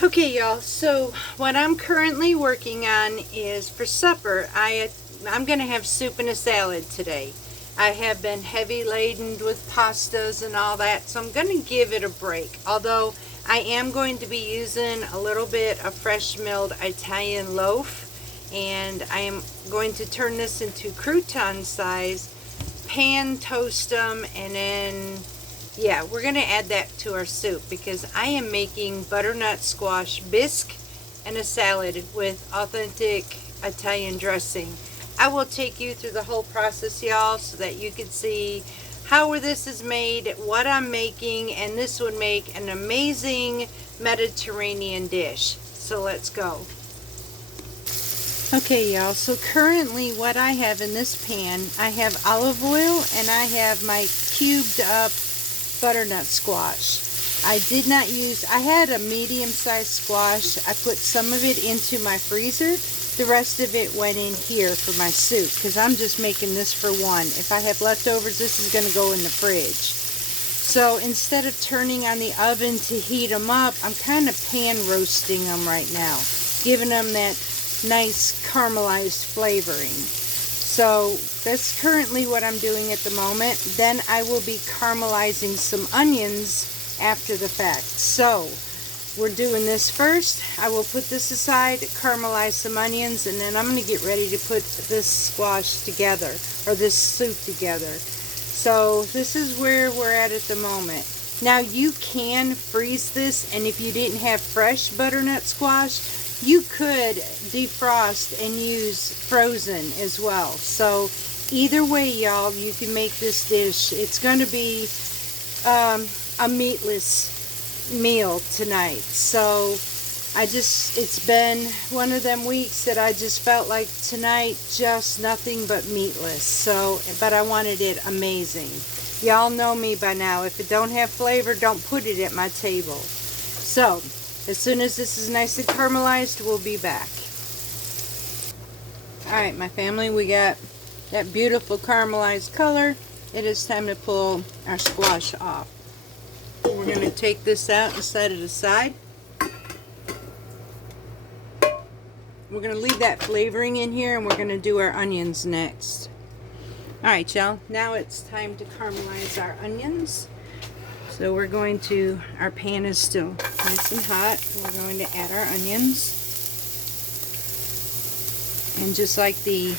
Okay, y'all, so what I'm currently working on is for supper. I'm going to have soup and a salad today. I have been heavy laden with pastas and all that, so I'm going to give it a break. Although I am going to be using a little bit of fresh milled Italian loaf, and I am going to turn this into crouton size, pan toast them, and then yeah, we're going to add that to our soup because I am making butternut squash bisque and a salad with authentic Italian dressing. I will take you through the whole process, y'all, so that you can see how this is made, what I'm making, and this would make an amazing Mediterranean dish. So let's go. Okay, y'all, so currently what I have in this pan, I have olive oil and I have my cubed up butternut squash. I had a medium-sized squash. I put some of it into my freezer. The rest of it went in here for my soup because I'm just making this for one. If I have leftovers, this is going to go in the fridge. So instead of turning on the oven to heat them up, I'm kind of pan roasting them right now, giving them that nice caramelized flavoring. So that's currently what I'm doing at the moment. Then I will be caramelizing some onions after the fact. So we're doing this first. I will put this aside, caramelize some onions, and then I'm going to get ready to put this squash together, or this soup together. So this is where we're at the moment. Now you can freeze this, and if you didn't have fresh butternut squash, you could defrost and use frozen as well. So either way, y'all, you can make this dish. It's going to be a meatless meal tonight. So it's been one of them weeks that I just felt like tonight just nothing but meatless. So, but I wanted it amazing. Y'all know me by now. If it don't have flavor, don't put it at my table. So as soon as this is nice and caramelized, we'll be back. Alright, my family, we got that beautiful caramelized color. It is time to pull our squash off. We're going to take this out and set it aside. We're going to leave that flavoring in here, and we're going to do our onions next. Alright, y'all, now it's time to caramelize our onions. So we're going to, our pan is still nice and hot. We're going to add our onions. And just like the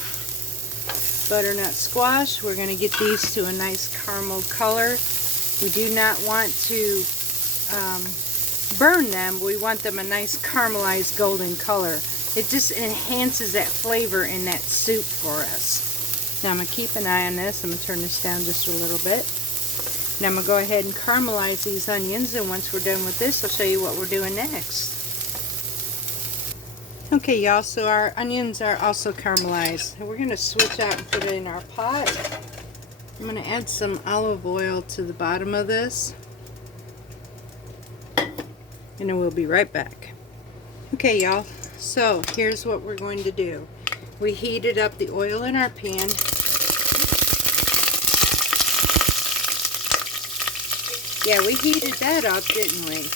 butternut squash, we're going to get these to a nice caramel color. We do not want to burn them, but we want them a nice caramelized golden color. It just enhances that flavor in that soup for us. Now I'm going to keep an eye on this. I'm going to turn this down just a little bit. Now I'm going to go ahead and caramelize these onions, and once we're done with this, I'll show you what we're doing next. Okay, y'all, so our onions are also caramelized. And we're going to switch out and put it in our pot. I'm going to add some olive oil to the bottom of this. And then we'll be right back. Okay, y'all, so here's what we're going to do. We heated up the oil in our pan. Yeah, we heated that up, didn't we?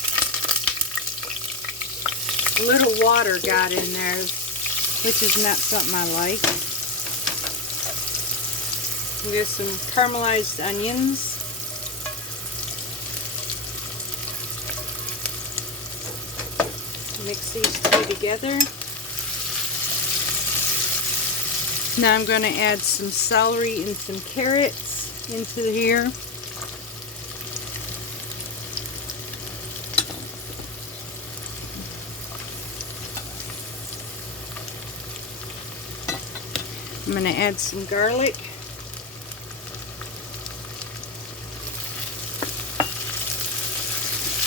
A little water got in there, which is not something I like. We got some caramelized onions. Mix these two together. Now I'm going to add some celery and some carrots into here. I'm going to add some garlic.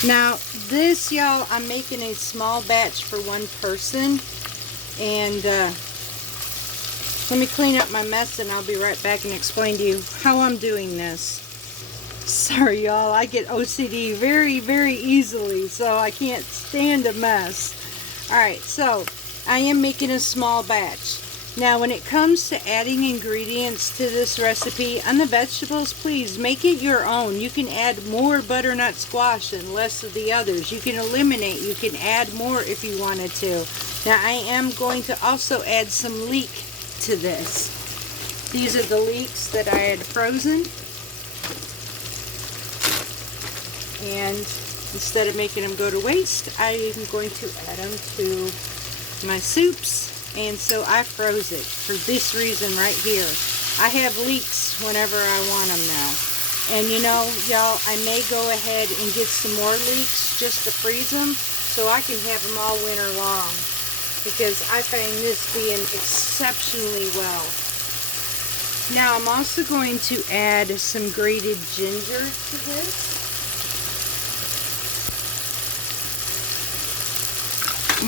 Now this, y'all, I'm making a small batch for one person, and let me clean up my mess and I'll be right back and explain to you how I'm doing this. Sorry, y'all, I get OCD very, very easily, so I can't stand a mess. Alright, so I am making a small batch. Now when it comes to adding ingredients to this recipe, on the vegetables, please make it your own. You can add more butternut squash and less of the others. You can eliminate, you can add more if you wanted to. Now I am going to also add some leek to this. These are the leeks that I had frozen. And instead of making them go to waste, I am going to add them to my soups. And so I froze it for this reason right here. I have leeks whenever I want them now. And you know, y'all, I may go ahead and get some more leeks just to freeze them so I can have them all winter long. Because I find this being exceptionally well. Now I'm also going to add some grated ginger to this.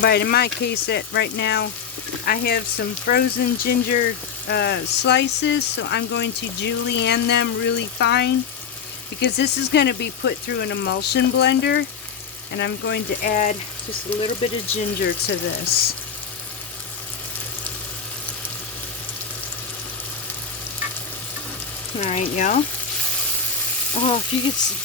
But in my case, right now, I have some frozen ginger slices, so I'm going to julienne them really fine because this is going to be put through an emulsion blender, and I'm going to add just a little bit of ginger to this. Alright, y'all. Oh, if you could see.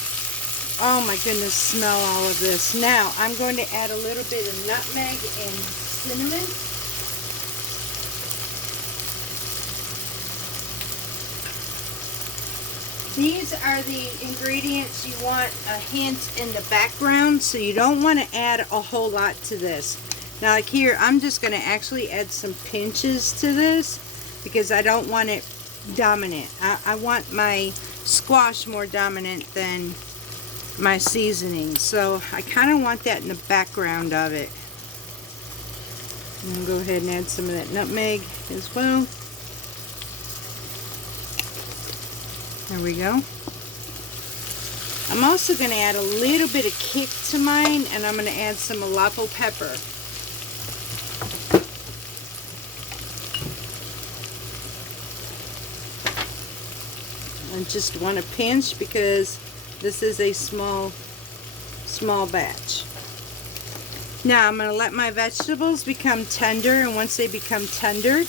Oh my goodness, smell all of this. Now, I'm going to add a little bit of nutmeg and cinnamon. These are the ingredients you want a hint in the background, so you don't want to add a whole lot to this. Now, like here, I'm just going to actually add some pinches to this because I don't want it dominant. I want my squash more dominant than my seasoning, so I kind of want that in the background of it. I'm going to go ahead and add some of that nutmeg as well. There we go. I'm also going to add a little bit of kick to mine, and I'm going to add some Alapo pepper. I just want a pinch because this is a small batch. Now I'm going to let my vegetables become tender, and once they become tender,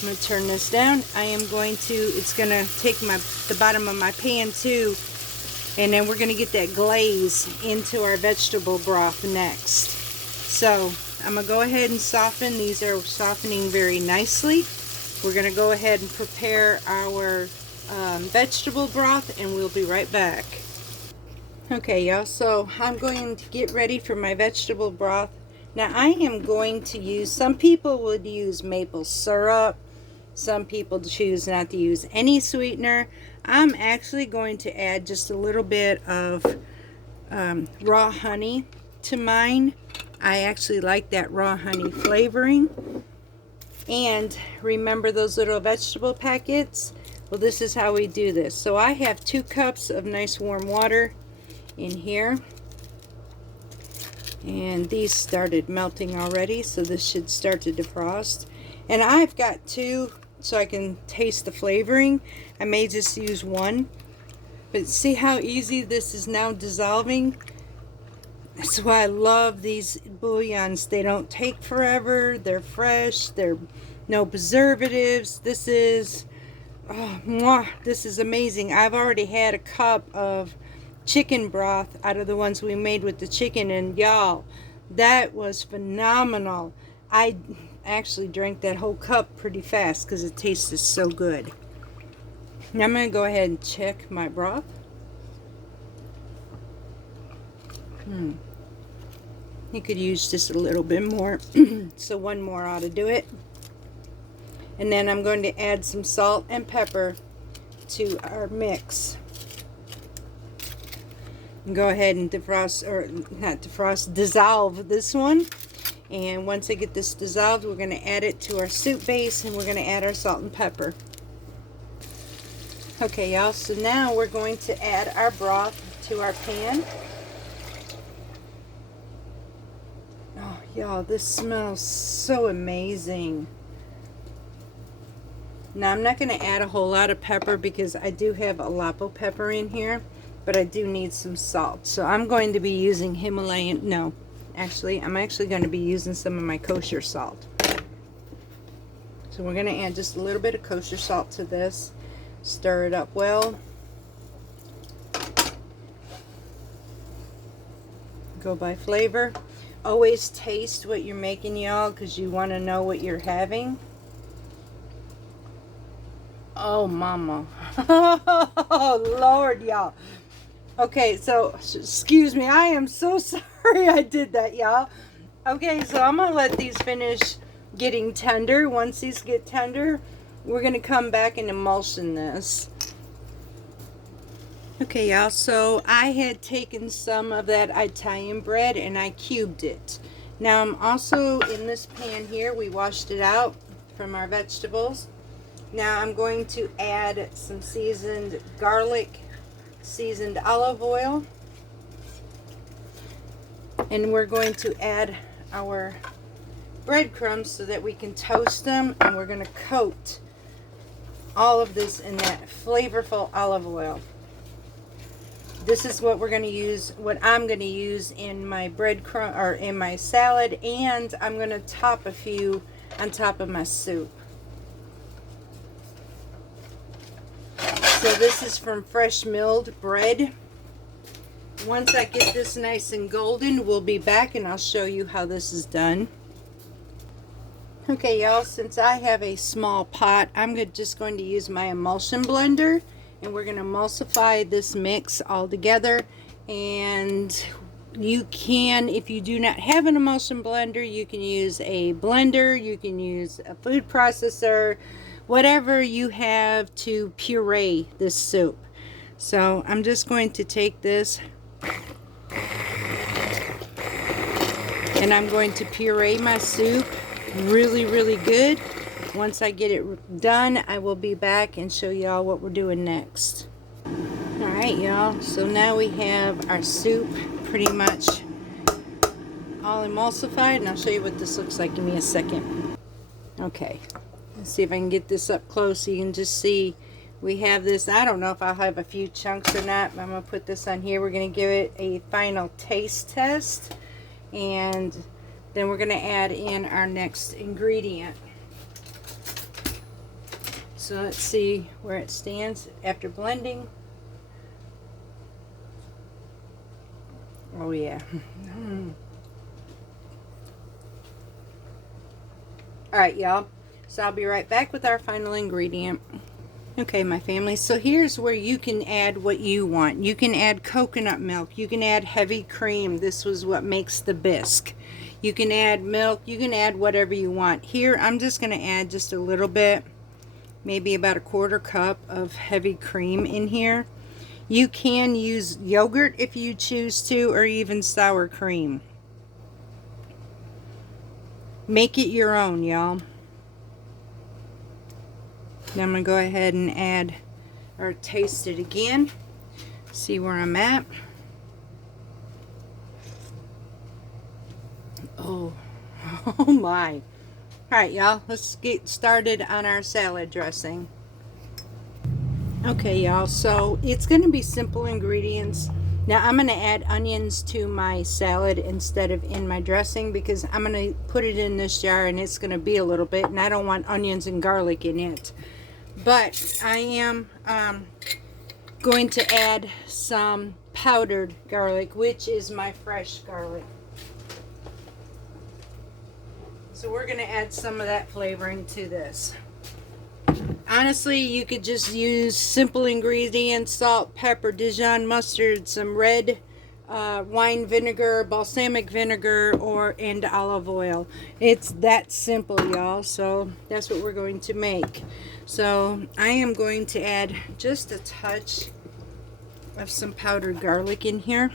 I'm going to turn this down. It's going to take the bottom of my pan too, and then we're going to get that glaze into our vegetable broth next. So I'm going to go ahead and soften. These are softening very nicely. We're going to go ahead and prepare our vegetable broth, and we'll be right back. Okay, y'all, so I'm going to get ready for my vegetable broth. Now I am going to use, some people would use maple syrup, some people choose not to use any sweetener. I'm actually going to add just a little bit of raw honey to mine. I actually like that raw honey flavoring. And remember those little vegetable packets? Well, this is how we do this. So I have 2 cups of nice warm water in here, and these started melting already, so this should start to defrost. And I've got 2 so I can taste the flavoring. I may just use 1, but see how easy this is now dissolving? That's why I love these bouillons. They don't take forever, they're fresh, they're no preservatives. This is this is amazing. I've already had a cup of chicken broth out of the ones we made with the chicken, and y'all, that was phenomenal. I actually drank that whole cup pretty fast because it tasted so good. Now I'm going to go ahead and check my broth. You could use just a little bit more, so 1 more ought to do it. And then I'm going to add some salt and pepper to our mix. And go ahead and defrost, or not defrost, dissolve this one. And once I get this dissolved, we're going to add it to our soup base, and we're going to add our salt and pepper. Okay, y'all, so now we're going to add our broth to our pan. Oh, y'all, this smells so amazing. Now, I'm not going to add a whole lot of pepper because I do have Alapo pepper in here, but I do need some salt. So I'm going to be using Himalayan, I'm actually going to be using some of my kosher salt. So we're going to add just a little bit of kosher salt to this. Stir it up well. Go by flavor. Always taste what you're making, y'all, because you want to know what you're having. Oh, mama. Oh, Lord, y'all. Okay, so, excuse me. I am so sorry I did that, y'all. Okay, so I'm going to let these finish getting tender. Once these get tender, we're going to come back and emulsion this. Okay, y'all, so I had taken some of that Italian bread and I cubed it. Now I'm also in this pan here, we washed it out from our vegetables. Now I'm going to add some seasoned garlic, seasoned olive oil, and we're going to add our breadcrumbs so that we can toast them, and we're going to coat all of this in that flavorful olive oil. This is what we're going to use, what I'm going to use in my breadcrumb or in my salad, and I'm going to top a few on top of my soup. So this is from fresh milled bread. Once I get this nice and golden, we'll be back and I'll show you how this is done. Okay, y'all, since I have a small pot, I'm just going to use my emulsion blender. And we're going to emulsify this mix all together. And you can, if you do not have an emulsion blender, you can use a blender, you can use a food processor, whatever you have to puree this soup. So I'm just going to take this and I'm going to puree my soup really, really good. Once I get it done, I will be back and show y'all what we're doing next. Alright, y'all, so now we have our soup pretty much all emulsified, and I'll show you what this looks like. Give me a second. Okay, let's see if I can get this up close so you can just see we have this. I don't know if I'll have a few chunks or not, but I'm going to put this on here. We're going to give it a final taste test, and then we're going to add in our next ingredient. So let's see where it stands after blending. Oh yeah. Alright, y'all. So I'll be right back with our final ingredient. Okay, my family. So here's where you can add what you want. You can add coconut milk. You can add heavy cream. This was what makes the bisque. You can add milk. You can add whatever you want. Here, I'm just going to add just a little bit. Maybe about a 1/4 cup of heavy cream in here. You can use yogurt if you choose to, or even sour cream. Make it your own, y'all. Now I'm going to go ahead and add or taste it again. See where I'm at. Oh, oh my. Alright, y'all, let's get started on our salad dressing. Okay, y'all, so it's going to be simple ingredients. Now I'm going to add onions to my salad instead of in my dressing, because I'm going to put it in this jar and it's going to be a little bit, and I don't want onions and garlic in it. But I am going to add some powdered garlic, which is my fresh garlic. So we're going to add some of that flavoring to this. Honestly, you could just use simple ingredients: salt, pepper, Dijon mustard, some red wine vinegar, balsamic vinegar, and olive oil. It's that simple, y'all. So that's what we're going to make. So I am going to add just a touch of some powdered garlic in here.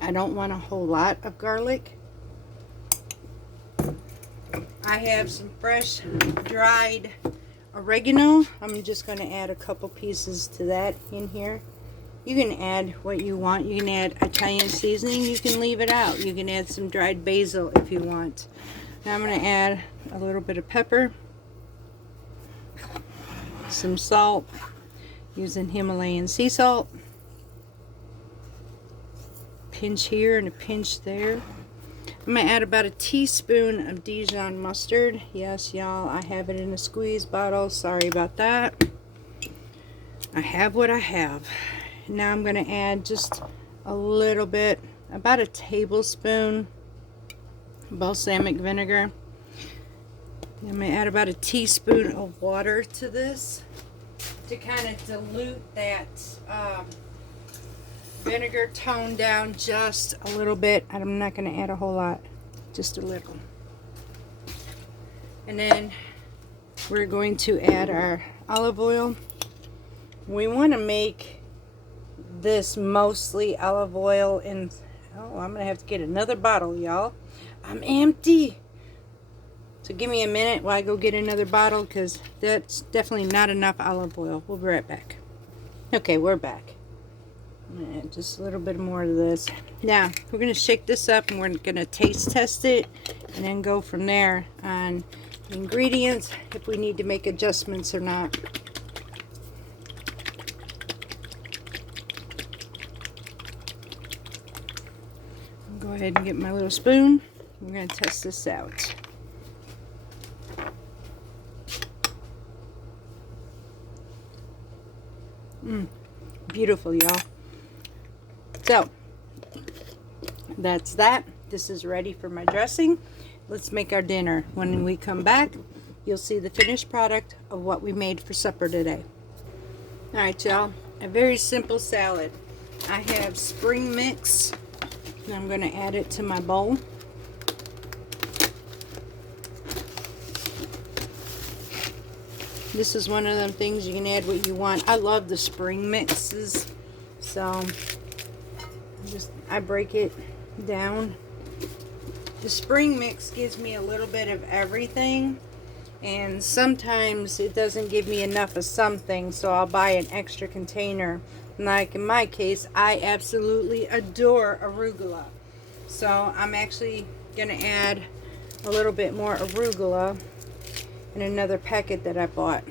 I don't want a whole lot of garlic. I have some fresh dried oregano. I'm just going to add a couple pieces to that in here. You can add what you want. You can add Italian seasoning. You can leave it out. You can add some dried basil if you want. Now I'm going to add a little bit of pepper, some salt, using Himalayan sea salt. Pinch here and a pinch there. I'm going to add about a teaspoon of Dijon mustard. Yes, y'all, I have it in a squeeze bottle. Sorry about that. I have what I have. Now I'm going to add just a little bit, about a tablespoon balsamic vinegar. I'm going to add about a teaspoon of water to this to kind of dilute that vinegar tone down just a little bit. I'm not going to add a whole lot, just a little. And then we're going to add our olive oil. We want to make this mostly olive oil, and oh, I'm going to have to get another bottle, y'all. I'm empty. So give me a minute while I go get another bottle, because that's definitely not enough olive oil. We'll be right back. Okay, we're back. I'm going to add just a little bit more of this. Now, we're going to shake this up, and we're going to taste test it, and then go from there on the ingredients, if we need to make adjustments or not. Go ahead and get my little spoon. We're going to test this out. Beautiful, y'all. So, that's that. This is ready for my dressing. Let's make our dinner. When we come back, you'll see the finished product of what we made for supper today. Alright, y'all. A very simple salad. I have spring mix. And I'm going to add it to my bowl. This is one of them things you can add what you want. I love the spring mixes, so I break it down. The spring mix gives me a little bit of everything, and sometimes it doesn't give me enough of something, so I'll buy an extra container. Like in my case, I absolutely adore arugula, so I'm actually going to add a little bit more arugula in another packet that I bought.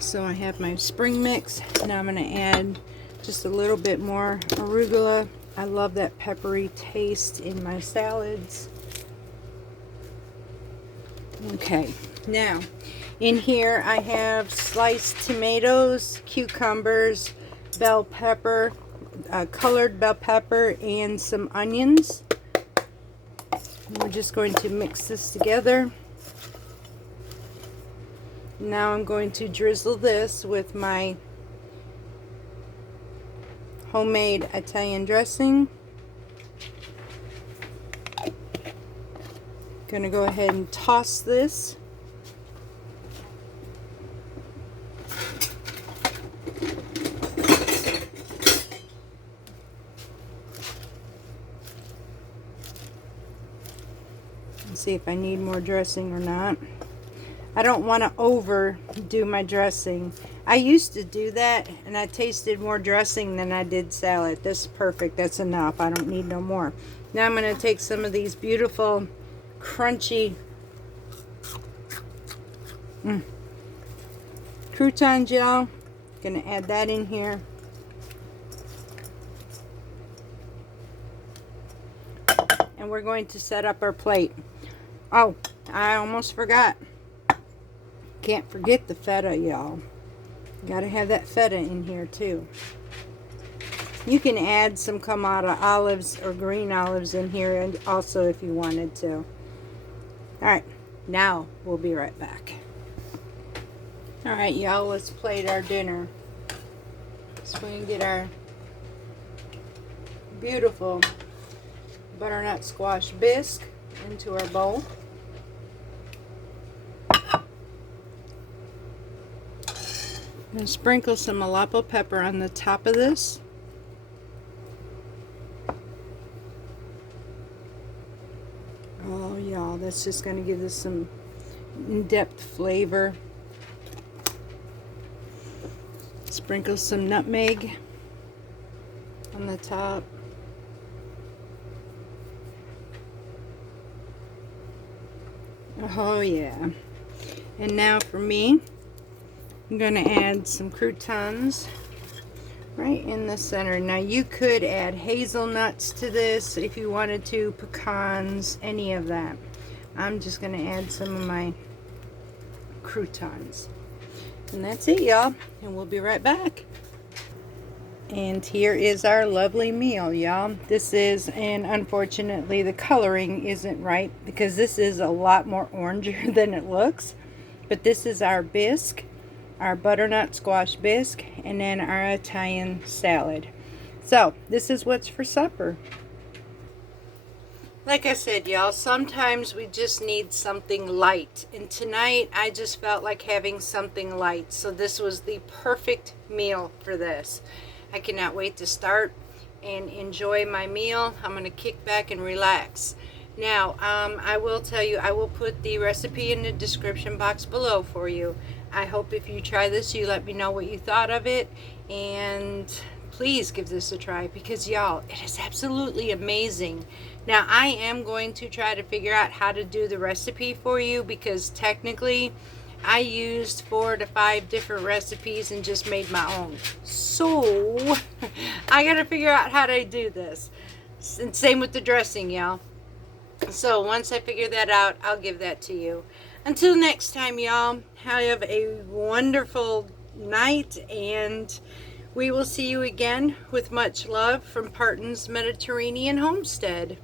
So I have my spring mix. Now I'm going to add just a little bit more arugula. I love that peppery taste in my salads. Okay, now in here I have sliced tomatoes, cucumbers, bell pepper, colored bell pepper, and some onions. And we're just going to mix this together. Now I'm going to drizzle this with my homemade Italian dressing. Gonna go ahead and toss this. And see if I need more dressing or not. I don't want to overdo my dressing. I used to do that, and I tasted more dressing than I did salad. This is perfect. That's enough. I don't need no more. Now I'm going to take some of these beautiful, crunchy croutons, y'all. Going to add that in here. And we're going to set up our plate. Oh, I almost forgot. Can't forget the feta, y'all. Gotta have that feta in here too. You can add some Kamada olives or green olives in here and also if you wanted to. Alright, now we'll be right back. Alright, y'all, let's plate our dinner. So we can get our beautiful butternut squash bisque into our bowl. I'm going to sprinkle some Jalapeno pepper on the top of this. Oh, y'all, that's just going to give this some in-depth flavor. Sprinkle some nutmeg on the top. Oh, yeah. And now for me, I'm going to add some croutons right in the center. Now you could add hazelnuts to this if you wanted to, pecans, any of that. I'm just going to add some of my croutons. And that's it, y'all. And we'll be right back. And here is our lovely meal, y'all. This is, and unfortunately the coloring isn't right because this is a lot more oranger than it looks. But this is our bisque, our butternut squash bisque, and then our Italian salad. So this is what's for supper. Like I said, y'all, sometimes we just need something light. And tonight, I just felt like having something light. So this was the perfect meal for this. I cannot wait to start and enjoy my meal. I'm going to kick back and relax. Now, I will tell you, I will put the recipe in the description box below for you. I hope if you try this, you let me know what you thought of it. And please give this a try because, y'all, it is absolutely amazing. Now, I am going to try to figure out how to do the recipe for you because technically I used 4 to 5 different recipes and just made my own. So, I got to figure out how to do this. And same with the dressing, y'all. So, once I figure that out, I'll give that to you. Until next time, y'all, have a wonderful night, and we will see you again with much love from Parton's Mediterranean Homestead.